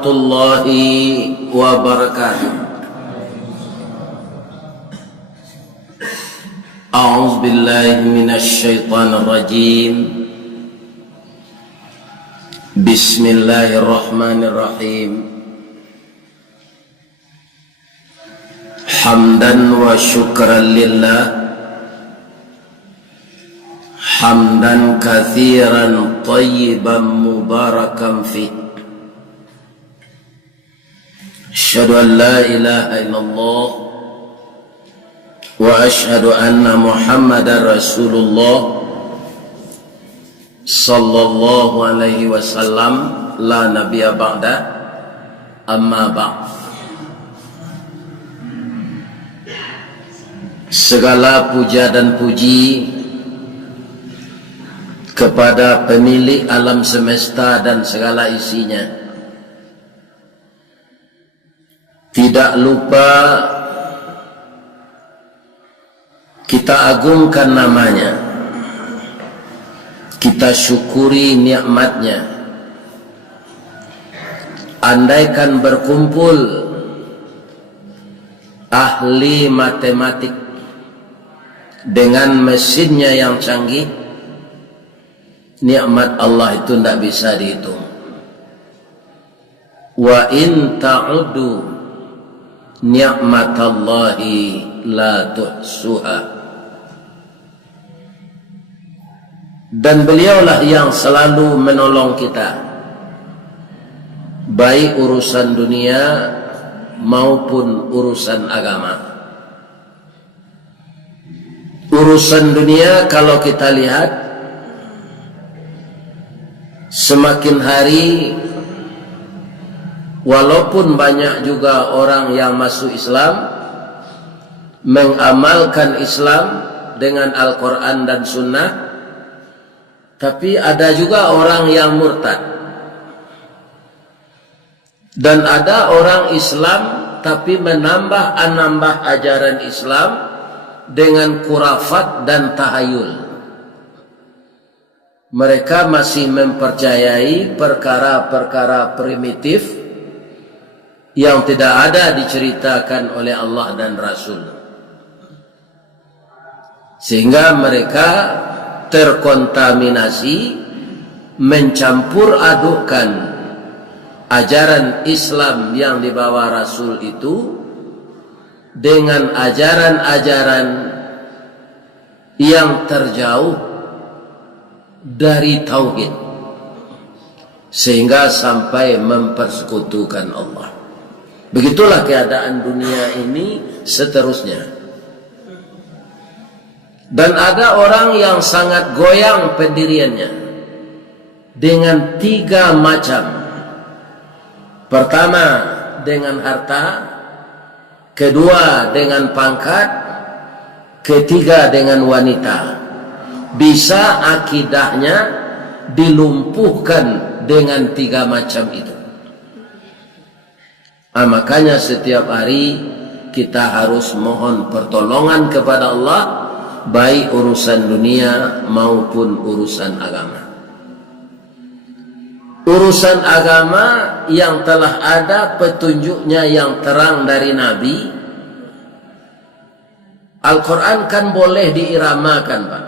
warahmatullahi wabarakatuh. A'udzu billahi minasy syaithanir rajim. Bismillahirrahmanirrahim. Hamdan wa syukran lillah, hamdan katsiran thayyiban mubarakan fih. Asyhadu an la ilaha illallah wa asyhadu anna Muhammadar Rasulullah sallallahu alaihi wasallam, la nabiyya ba'da, amma ba'd. Segala puja dan puji kepada pemilik alam semesta dan segala isinya. Tidak lupa kita agungkan namanya, kita syukuri nikmatnya. Andaikan berkumpul ahli matematik dengan mesinnya yang canggih, nikmat Allah itu tidak bisa dihitung. Wa in ta'udu ni'matallahi la tuhsuha. Dan beliaulah yang selalu menolong kita, baik urusan dunia maupun urusan agama. Urusan dunia kalau kita lihat, semakin hari walaupun banyak juga orang yang masuk Islam, mengamalkan Islam dengan Al-Quran dan Sunnah, tapi ada juga orang yang murtad. Dan ada orang Islam tapi menambah ajaran Islam dengan kurafat dan tahayul. Mereka masih mempercayai perkara-perkara primitif yang tidak ada diceritakan oleh Allah dan Rasul, sehingga mereka terkontaminasi, mencampur adukkan ajaran Islam yang dibawa Rasul itu dengan ajaran-ajaran yang terjauh dari tauhid, sehingga sampai mempersekutukan Allah. Begitulah keadaan dunia ini seterusnya. Dan ada orang yang sangat goyang pendiriannya dengan 3 macam. Pertama, dengan harta. Kedua, dengan pangkat. Ketiga, dengan wanita. Bisa akidahnya dilumpuhkan dengan 3 macam itu. Makanya setiap hari kita harus mohon pertolongan kepada Allah, baik urusan dunia maupun urusan agama. Urusan agama yang telah ada petunjuknya yang terang dari Nabi, Al-Quran kan boleh diiramakan, Pak.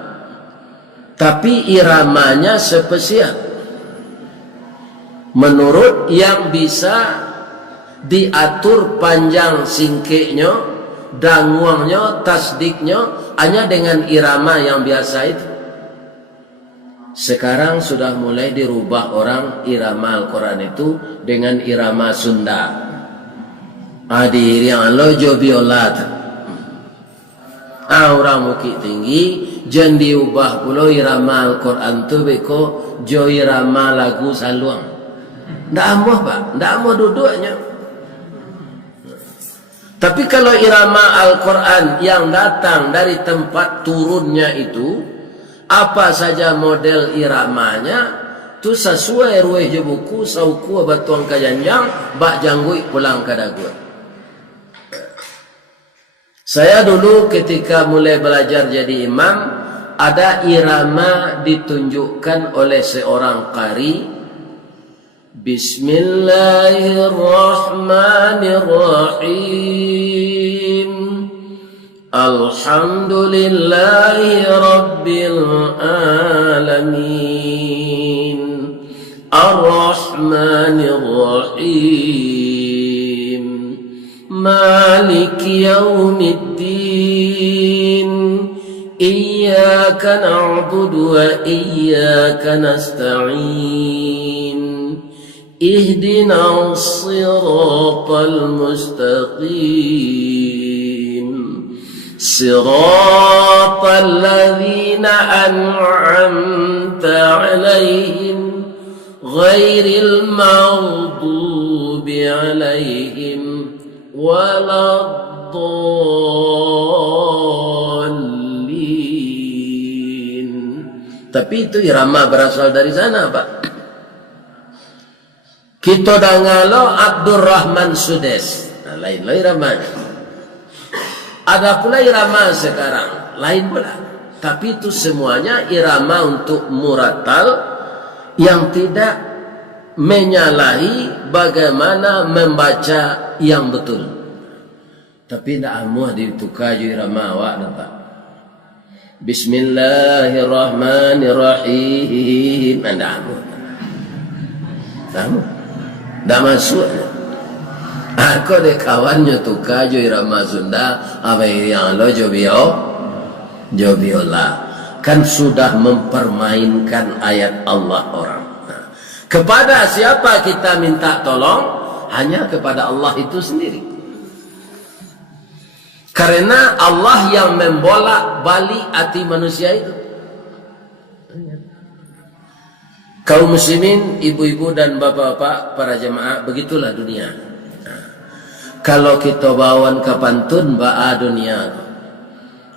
Tapi iramanya spesial menurut yang bisa diatur panjang singkeknya, danguangnya, tasdiknya, hanya dengan irama yang biasa itu. Sekarang sudah mulai dirubah orang irama Al-Quran itu dengan irama Sunda. Adir yang lojo biolat. Orang Bukit Tinggi jangan diubah pula irama Al-Quran itu beko jo irama lagu saluang. Ndak amuh, Pak, ndak amuh duduknya. Tapi kalau irama Al-Quran yang datang dari tempat turunnya itu, apa saja model iramanya, tu sesuai rueh je buku, sauku batuang kajanjang, bak janggui pulang ke dagu. Saya dulu ketika mulai belajar jadi imam, ada irama ditunjukkan oleh seorang qari Bismillahirrahmanirrahim. Alhamdulillahi Rabbil Alamin. Ar-Rahmanir-Rahim. Maliki Yawmiddin. Iyyaka na'budu wa iyyaka nasta'in. Ihdinas siratal mustaqim. صراط الذين أنعمت عليهم غير المغضوب عليهم ولا الضالين. Tapi itu irama berasal dari sana, Pak. Kita dangalo Abdurrahman Sudes. Nah, lain lah iramanya. Ada pula irama sekarang, lain pula. Tapi itu semuanya irama untuk muratal yang tidak menyalahi bagaimana membaca yang betul. Tapi tidak amuah ditukar irama awak nampak. Bismillahirrahmanirrahim. Tidak amuah. Tidak masuk. Aku de kawannya tukar jo irama Sunda, apa yang lo jobiola, kan sudah mempermainkan ayat Allah orang. Nah, kepada siapa kita minta tolong? Hanya kepada Allah itu sendiri. Karena Allah yang membolak balik hati manusia itu. Kaum muslimin, ibu-ibu dan bapak-bapak, para jemaah, begitulah dunia. Kalau kita bawan ke pantun ba'a dunia,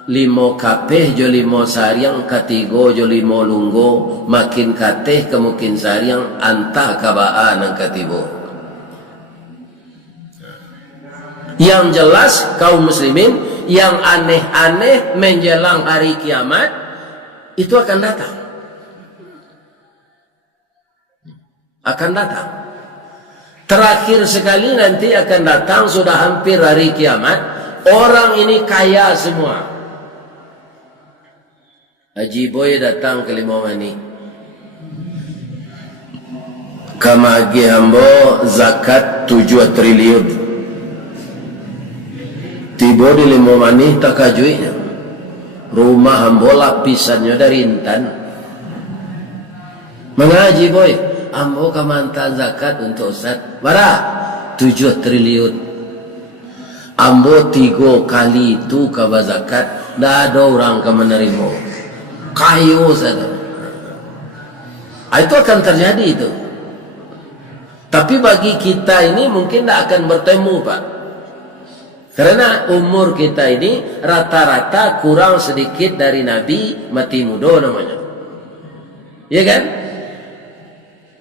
limo kapeh jo limo sariang, katigo jo limo lunggo, makin kateh kemungkin sariang antah kaba'a nang katibo. Yang jelas kaum muslimin, yang aneh-aneh menjelang hari kiamat itu akan datang. Akan datang. Terakhir sekali nanti akan datang, sudah hampir hari kiamat. Orang ini kaya semua. Haji Boy datang ke Limawani. Kamagi hambo zakat 7 triliun. Tiba di Limawani tak kajuinya. Rumah hambo lapisannya dari Intan. Mengaji Boy. Ambo kamantan zakat untuk Ustaz. Bara 7 triliun. Ambo 3 kali itu kaba zakat. Dah ada orang ke menerima. Kayu saja. Itu akan terjadi itu. Tapi bagi kita ini mungkin tidak akan bertemu, Pak. Karena umur kita ini rata-rata kurang sedikit dari Nabi, mati muda namanya. Ya kan?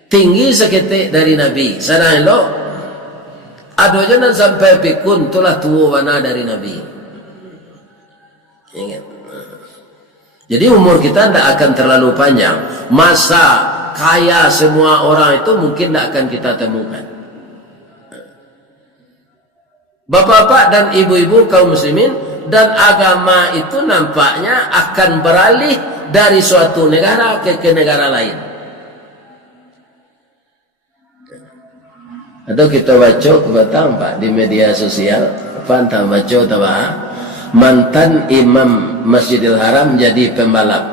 Tinggi seketik dari Nabi. Sana lo ada jangan sampai pikun itulah tua wana dari Nabi. Ingat. Jadi umur kita tidak akan terlalu panjang. Masa kaya semua orang itu mungkin tidak akan kita temukan. Bapak-bapak dan ibu-ibu kaum muslimin, dan agama itu nampaknya akan beralih dari suatu negara ke negara lain. Atau kita baca ke Batam, Pak, di media sosial, apa entah baca atau apa, mantan imam Masjidil Haram jadi pembalap.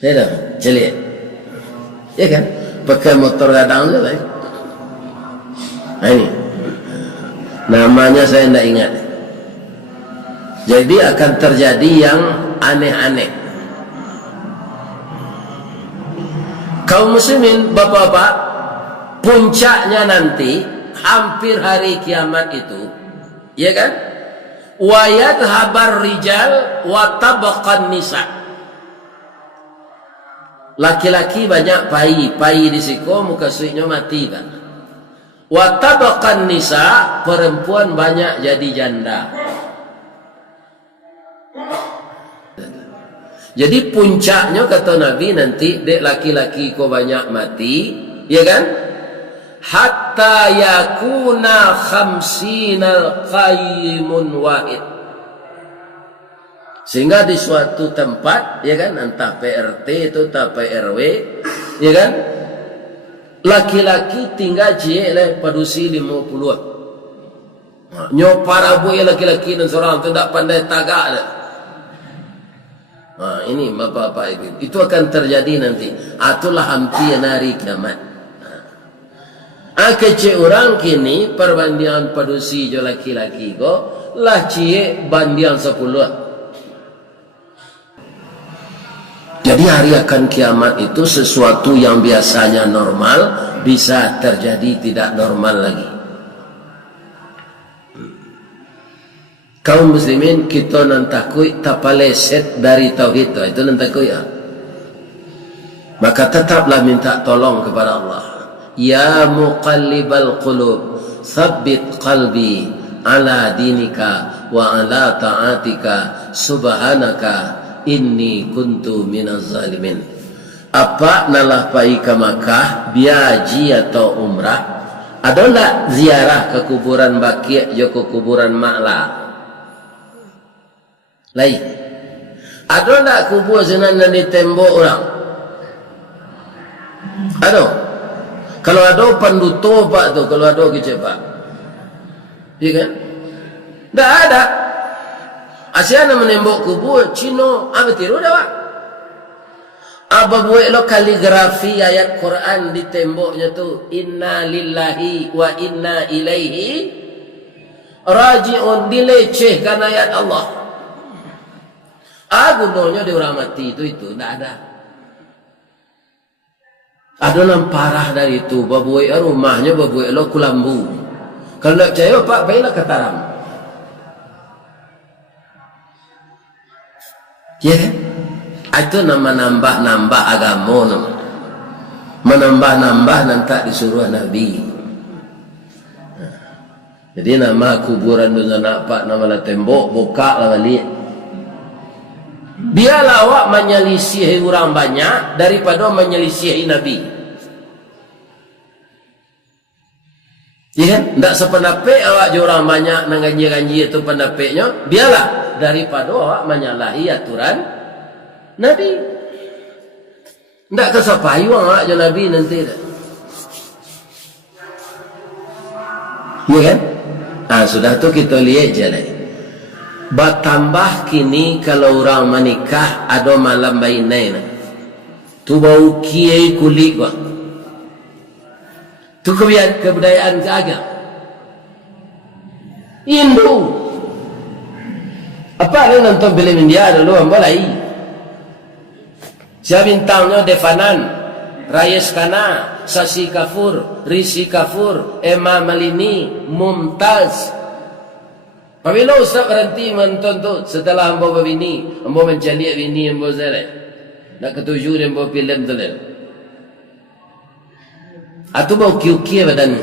Saya dah celik, ya kan? Pakai motor gadang saja. Nah ini, namanya saya tidak ingat. Jadi akan terjadi yang aneh-aneh. Kaum muslimin, bapak-bapak, puncaknya nanti hampir hari kiamat itu, ya kan? Wa yadhabar rijal wa tabaqan nisa. Laki-laki banyak pai di siko, muka suinya mati kan. Wa tabaqan nisa, perempuan banyak jadi janda. Jadi puncaknya kata Nabi nanti dek laki-laki ko banyak mati, ya kan? Hatta yakuna khamsinal qayyimun wahid. Sehingga di suatu tempat, ya kan, entah PRT itu, entah PRW, ya kan, laki-laki tinggal oleh padusi 50. Nyopar abu ya laki-laki dan seorang itu tidak pandai tagak dah. Ini bapak-bapak ibu, itu akan terjadi nanti. Itulah hampir hari kiamat. Kecil orang kini perbandingan padusi jo laki-laki ko lah cie bandian 10. Jadi hari akan kiamat itu sesuatu yang biasanya normal bisa terjadi tidak normal lagi. Kaum muslimin kita nantakui tapaleset dari tauhid itu nantakui ya. Maka tetaplah minta tolong kepada Allah. Ya muqallibal qulub, tsabbit qalbi ala dinika wa ala ta'atika subhanaka inni kuntu minaz zalimin. Apa nalah pai ke Makkah biaji atau umrah adalah ziarah ke kuburan Baqi' jo ke kuburan Ma'la lain adalah kubur zenan di tembok orang ada kalau ada panduto pak tu kalau ada kecepak iya kan tak ada. Asyana menembok kubur Cino apa tiru dah pak apa buat lo kaligrafi ayat Quran di temboknya tu inna lillahi wa inna ilaihi raji'un, dilecehkan ayat Allah. Gunanya di orang mati itu tak ada. Ada yang parah dari itu babuai rumahnya babuai lo kulambu. Kalau tak percaya pak baiklah kataram. Ya kan? Itu nama nambah-nambah agama nama. Menambah-nambah nanti disuruh Nabi. Jadi nama kuburan tu nak pak nama la tembok buka lah balik. Biarlah awak menyelisihi orang banyak daripada menyelisihi Nabi. Ya kan? Tak sependapat awak je orang banyak nak ganji-ganji itu pendapatnya. Biarlah daripada awak menyalahi aturan Nabi. Tak kesapayu awak je Nabi nanti dah. Ya kan? Sudah tu kita lihat je lah. Bertambah kini kalau orang menikah ada malam bainai nah. Tu bau kiai kulit gua. Tu kebudayaan agama Hindu. Apa ada nonton film India dulu mulai. Siapa bintangnya Devanan, Rayesh Khanna, Shashi Kapoor, Rishi Kapoor, Emma Malini, Mumtaz. Apabila Ustaz berhenti menonton tu setelah hamba berbini, hamba mencari bini hamba zelai. Nak ketujuh hamba film tu dah. Atau bau kiu-kiu badan.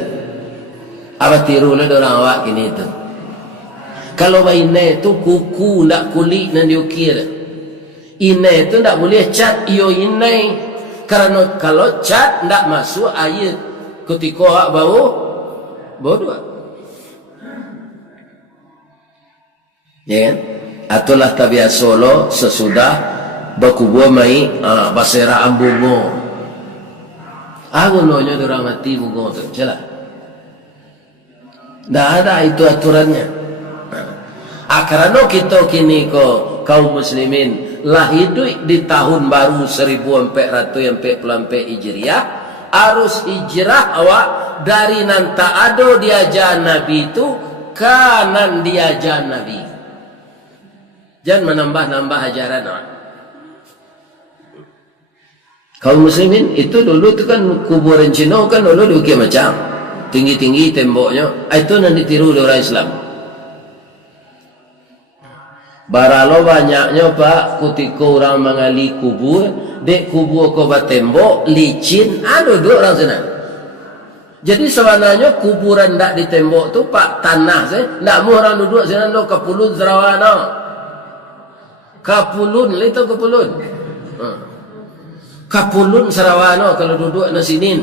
Apa tiru lah orang awak kini tu. Kalau bainai tu kuku nak kulit nan diukir. Inai tu tak boleh cat iyo inai. Kerana kalau cat tak masuk air ketika awak bau dua. Ya kan? Atulah tabiat Solo sesudah berkubur mai basera ambungo. Gunanya orang mati bungo tu. Jelas. Tak ada itu aturannya. Kerana kita kini kaum muslimin lah hidup di tahun baru 1444 Hijriah, harus hijrah awak dari nanta ado diajar Nabi itu kanan diajar Nabi. Jangan menambah-nambah ajaran awak. Kaum muslimin itu dulu tu kan kuburan Cina kan dulu diukir macam tinggi-tinggi temboknya. Itu nanti ditiru oleh orang Islam. Baralo banyaknya pak ketika orang mengali kubur, dek kubur ke tembok licin, duduk orang sana. Jadi sebenarnya kuburan tak di tembok tu pak tanah saya, tak mau orang duduk sana lo Kapulun Sarawak no. Kapulun itu Kapulun. Kapulun Sarawak no kalau duduk di sini.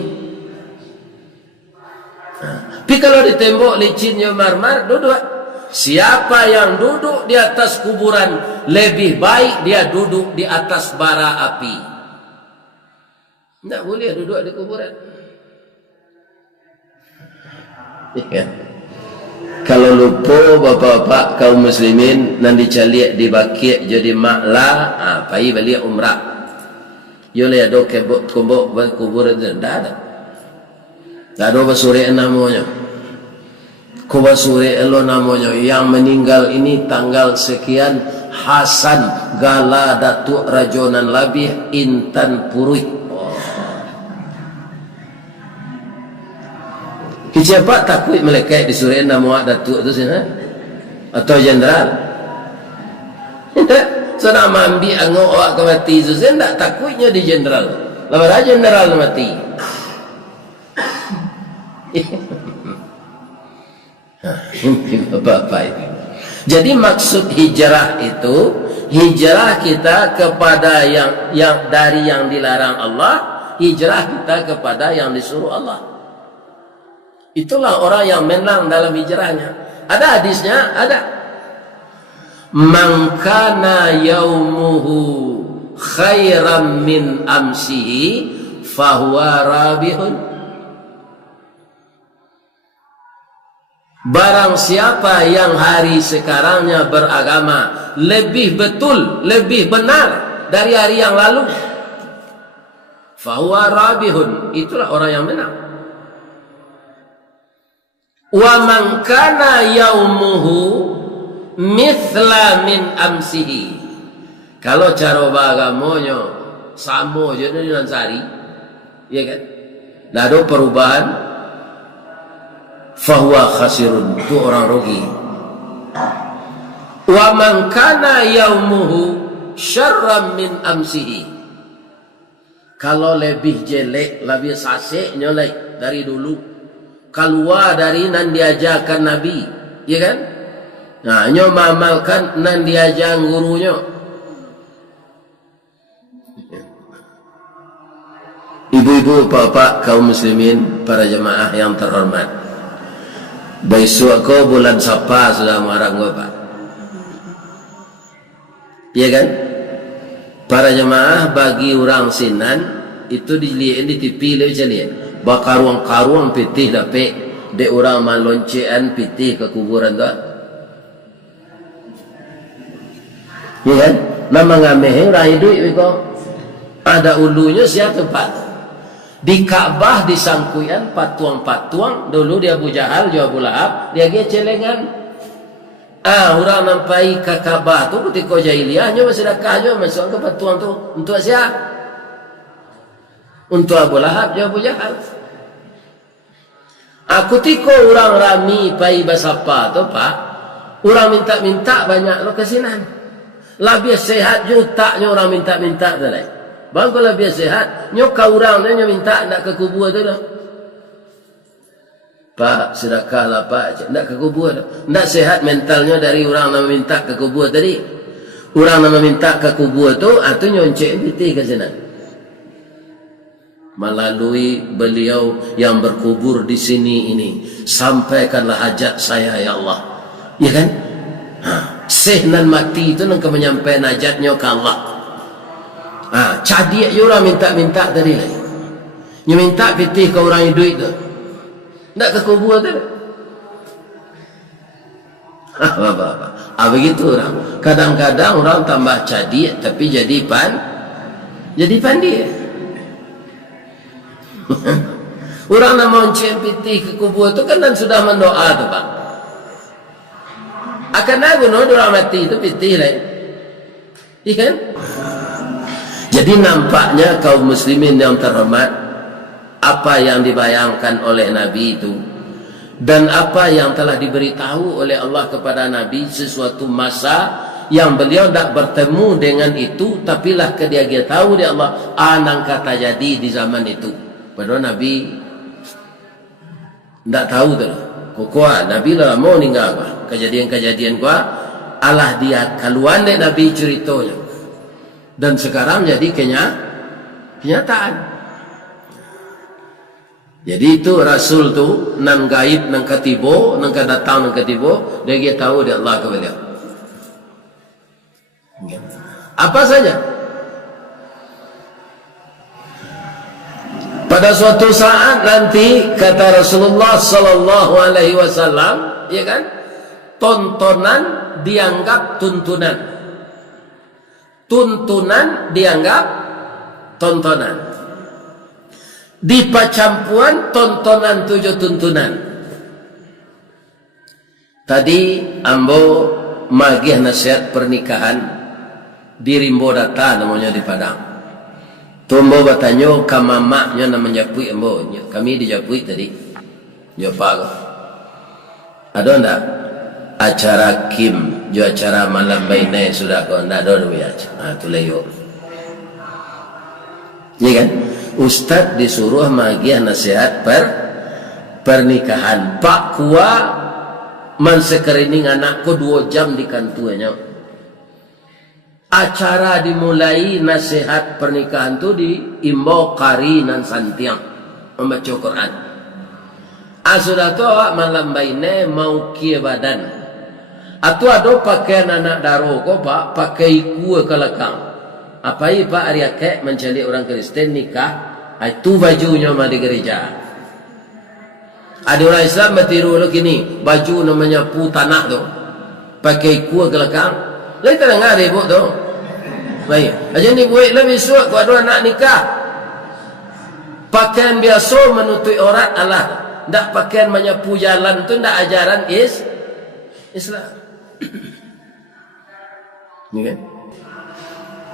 Tapi kalau di tembok licinnya marmar, duduk. Siapa yang duduk di atas kuburan lebih baik dia duduk di atas bara api. Tidak boleh duduk di kuburan. Ya. Kalau lupa bapak-bapak kaum muslimin nanti caliak di bakit jadi makla, pai balik umrah. Yo le ada kebok kuburan dah ada. Dah ada basuri namanya. Kubasuri elo namanya yang meninggal ini tanggal sekian Hasan Gala Datuk Rajonan Labih Intan Purui. Siapa takut melekat di suri nama Datuk tu sini? Atau jenderal? So nama ambil angok awak ke mati tu saya tak takutnya di jenderal. Lepas jenderal mati. Bapak ini. Jadi maksud hijrah itu hijrah kita kepada yang dari yang dilarang Allah, hijrah kita kepada yang disuruh Allah. Itulah orang yang menang dalam hijrahnya. Ada hadisnya, ada. Man kana yaumuhu khairan min amsihi fahuwa rabihun. Barang siapa yang hari sekarangnya beragama lebih betul, lebih benar dari hari yang lalu, fahuwa rabihun, itulah orang yang menang. Wa man kana yaumuhu mithla min amsihi, kalau cara bagamonyo sama je dengan sehari, ya kan? Tidak ada perubahan, fahuwa khasirun, itu orang rugi. Wa man kana yaumuhu syarran min amsihi, kalau lebih jelek, lebih sasek nyolek dari dulu, keluar dari nan diajarkan Nabi, ya kan? Nah, nyo mamalkan nan diajar gurunya. Ibu-ibu, bapak, kaum muslimin, para jemaah yang terhormat, besok ko bulan Sapa sudah marah Pak, ya kan? Para jemaah bagi orang Sinan itu dilihat di TV le lihat, bakaruang-karuang pitih dape de orang maloncean pitih ke kuburan tu, ya kan? Nama ngameh orang hidup itu ada ulunya siapa tempat. Di Ka'bah disangkuian patuang-patuang dulu dia Abu Jahal, dia Abu Lahab, dia celengan. Orang nampai ke Ka'bah tu ketika jahiliyah nyo sedekah nyo masuk ke patuang tu untuk siapa? Untuk Abu Lahab, dia Abu Jahal. Ketika orang rami pai basapa tu Pak, orang minta-minta banyak lo kesinan. Lebih sehat jutaknya orang minta-minta tu lah. Bang kalau biar sehat, nyoka orang dia minta nak ke kubur tu dah. Pak, sedekahlah Pak, nak ke kubur dah. Nak sehat mentalnya dari orang yang minta ke kubur tadi. Orang yang minta ke kubur tu, tu nyoncek piti ke sana. Melalui beliau yang berkubur di sini ini, sampaikanlah hajat saya ya Allah. Ya kan? Sehnan mati itu nak menyampaikan hajatnya ke Allah. Cadik je orang minta-minta tadi lah. Dia minta pitih ke orang yang duit tu. Tak ke kubur tu. Begitu orang. Kadang-kadang orang tambah cadik tapi jadi pandai. Orang nak monceng pitih ke kubur tu kan dan sudah mendoa tu Pak. Akan aku orang mati tu pitih lah. Ikan? Jadi nampaknya kaum muslimin yang terhormat, apa yang dibayangkan oleh Nabi itu dan apa yang telah diberitahu oleh Allah kepada Nabi, sesuatu masa yang beliau tidak bertemu dengan itu, tapi lah dia tahu dia Allah anang kata jadi di zaman itu. Padahal Nabi tidak tahu tu lah. Kukuah Nabi lah mau ninggal apa kejadian-kejadian kuah Allah dia kaluan dek Nabi ceritanya. Dan sekarang jadi kenyataan. Jadi itu Rasul tu nan gaib, nan katibo, nan datang, nan katibo, dia tahu dia Allah ke beliau. Apa saja. Pada suatu saat nanti kata Rasulullah sallallahu alaihi wasallam, ya kan? Tontonan dianggap tuntunan. Tuntunan dianggap tontonan. Di pacampuan tontonan 7 tuntunan. Tadi ambo magih nasihat pernikahan di Rimbo Data namanya di Padang. Tumbo batanyo kamamaknya namanya Japui ambo. Kami di Japui tadi. Jawab ko. Ada ndak acara Kim, jo acara malam bainai sudah ko ndak ada ya. Ah tu leyo. Iya kan? Ustaz disuruh magiah nasihat pernikahan. Pak Kua mensekerining anakku 2 jam di kantuanya. Acara dimulai nasihat pernikahan tu di Imbau Kari nan Santiang membaca Quran. Sudah tu awak malam baine mau kia badan. Atau ada pakaian anak daro ko pak pakai kue ke lekang. Apa ini Pak Ariake mencari orang Kristen nikah, itu bajunya mah di gereja. Ada orang Islam bertiru lo kini, baju namanya tanah tu, pakai kuah gelakang. Lain tak dengar ibu tu. Baik, aja ni buat lebih suat kalau ada anak nikah. Pakaian biasa menutupi aurat Allah. Tak pakaian menyapu jalan tu tak ajaran Islam. Ni kan?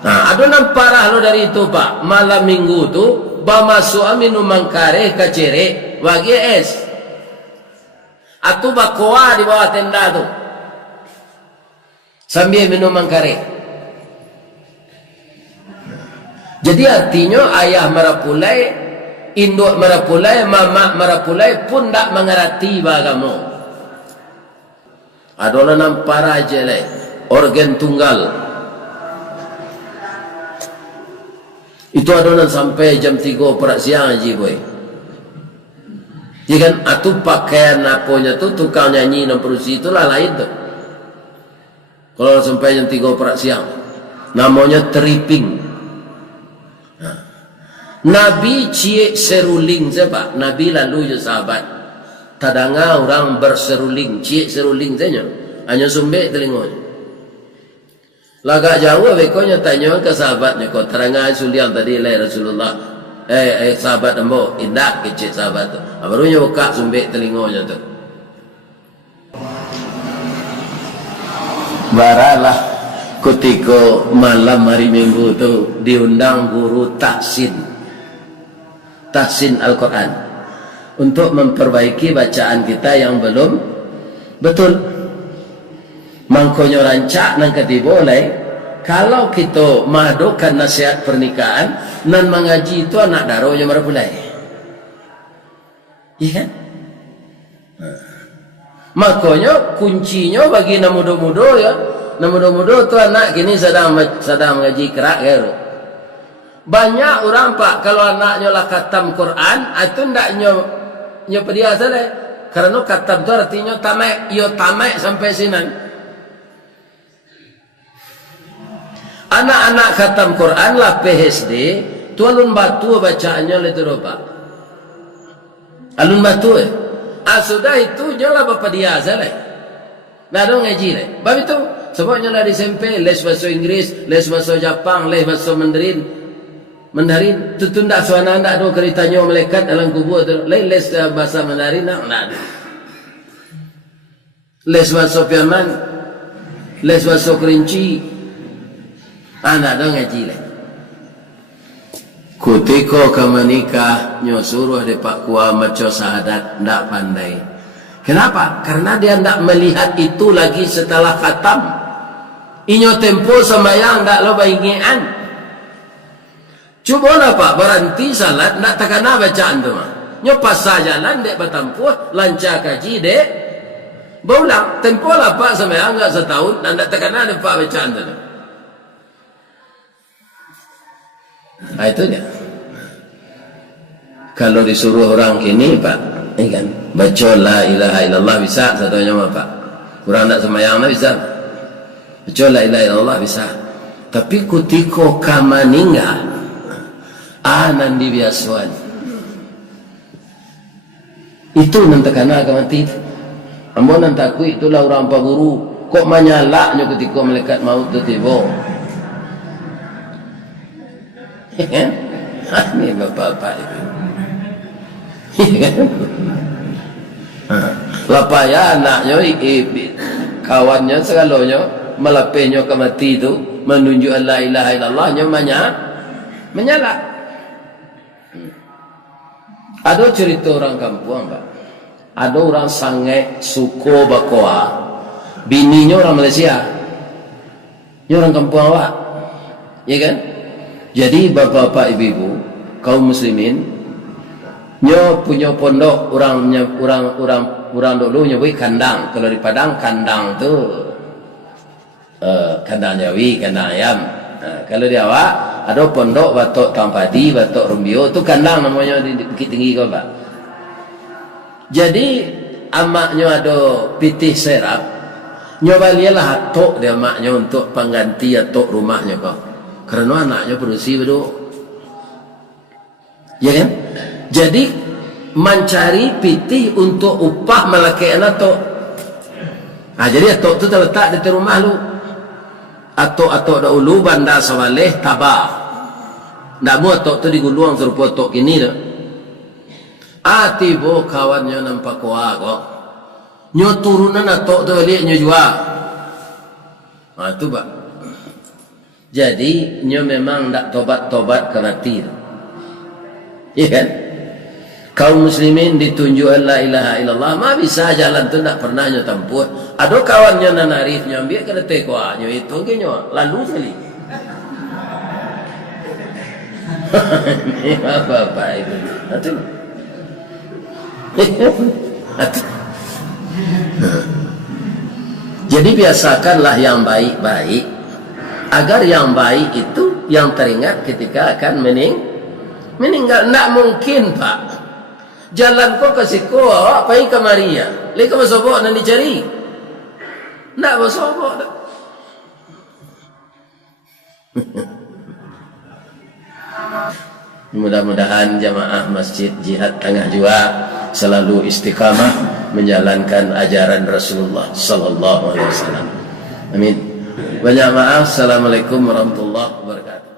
Nah, ada nam parah lo dari itu Pak. Malam minggu tu, ba masuk minum mangkare kacere, bagi es. Atau bakoa di bawah tenda tu. Sambil minum mangkare. Jadi artinya ayah marapulai, induk marapulai, mama marapulai pun tak mengerti bagamu. Ada nam parah jelek, organ tunggal. Itu adonan sampai jam 3 perak siang aja boy. Jadi kan atu pakaian aponya tu tukang nyanyi dan perusi itulah lain tu. Kalau sampai jam 3 perak siang, namanya tripping. Nabi cie seruling siapa? Nabi lalu je sahabat. Tadanga orang berseruling, cie seruling saja. Hanya sumbek telinganya. Lagak jauh bekonya tanya ke sahabatnya kau terangai sulian tadi lai Rasulullah sahabat ambo indak kecil sahabat tu barunya buka sumbek telinganya tu baralah ketika malam hari Minggu tu diundang guru tahsin Al-Quran untuk memperbaiki bacaan kita yang belum betul. Mangkonyo rancak nang ketiba boleh kalau kita madokan nasihat pernikahan nan mengaji itu anak daronya marapulai. Iya kan? Makanya kuncinya bagi na muda-muda ya. Na muda-muda tu anak kini sedang mengaji kerak ya. Banyak orang Pak kalau anaknya lah khatam Quran itu ndak nyo pedia salah. Karena khatam tu artinya tamak, yo tamak sampai sinan. Anak-anak khatam Quran lah PhD, tu alun batu bacaannya le tu Pak. Alun batu sudah itu nyolah bapa dia salah. Nah dong ngaji le. Bab itu sebabnya lah di SMP les bahasa Inggris, les bahasa Jepang, les bahasa Mandarin. Tu ndak suana ndak do ceritanya malaikat dalam kubur tu. Les bahasa Mandarin nak. Les bahasa Jerman, les bahasa Kerinci. Anak dah ngaji lah. Kutiko ke menikah nyosuruh de Pak Kua maco sahadat ndak pandai. Kenapa? Karena dia ndak melihat itu lagi setelah khatam. Inyo tempo sembayang ndak lo baingian. Cuba lah Pak berhenti salat ndak takana bacaan tu mah. Nyo pas jalan dek batampuh lancar kaji dek. Baulang tempo lah Pak sembayang ndak setahun ndak takana dek Pak bacaan tu. Itu dia. Kalau disuruh orang kini Pak, kan, baca la ilaha illallah bisa, satunya apa Pak? Kurang tak semayang bisa. Baca la ilaha illallah bisa. Tapi kutiko kamaninga nanti biasuan. Itu nanti kena mati. Ambo nanti aku itulah orang Pak Guru. Kok menyalaknya ketika malaikat maut itu tiba. Ini bapak-bapak itu. Lapaya anaknya, kawannya segalanya melepehnya ke mati itu, menunjuk la ilaha illallah, menyala. Ada cerita orang kampung Pak. Ada orang sangai suko bakoa, bininya orang Malaysia. Ini orang kampung awak, ya kan? Jadi bapak-bapak ibu-ibu kaum muslimin nyo punya pondok orang dulu nyebut kandang. Kalau di Padang kandang tu kandang Jawi, kandang ayam. Kalau di awak ada pondok batok tampadi, batok rumbio tu kandang namanya di Bukit Tinggi kau Pak. Jadi amaknya ada pitih serap. Nyo balialah atok dia maknya untuk pengganti atok rumahnya kau. Karena anaknya produksi betul. Ya kan? Jadi mencari pitih untuk upah malaki anak tok. Jadi atok tu terletak di rumah lu. Atok dahulu bandar sawaleh tabah. Ndak mau atok tu digulung serupa atok kini dah. Tiba kawannya nampak kuah kok. Nyo turunan atok tu balik nyo jual. Tu Pak. Jadi nyo memang ndak tobat-tobat ke mati. Ya kan? Kaum muslimin ditunjuk la ilaha illallah, mah bisa jalan tu ndak pernah nyo tempuh. Ada kawannya nanarif nyo ambil ke detek kuah nyo itu ke nyo lalu sekali. Ini apa itu? Jadi biasakanlah yang baik-baik, agar yang baik itu yang teringat ketika akan meninggal. Tidak mungkin Pak, jalan kau kasih kau awak pergi ke Maria leka masobok dan dicari. Tidak masobok. Mudah-mudahan jamaah Masjid Jihad Tengah Jua selalu istiqamah menjalankan ajaran Rasulullah sallallahu alaihi wasallam. Amin. Banyak maaf. Assalamualaikum warahmatullahi wabarakatuh.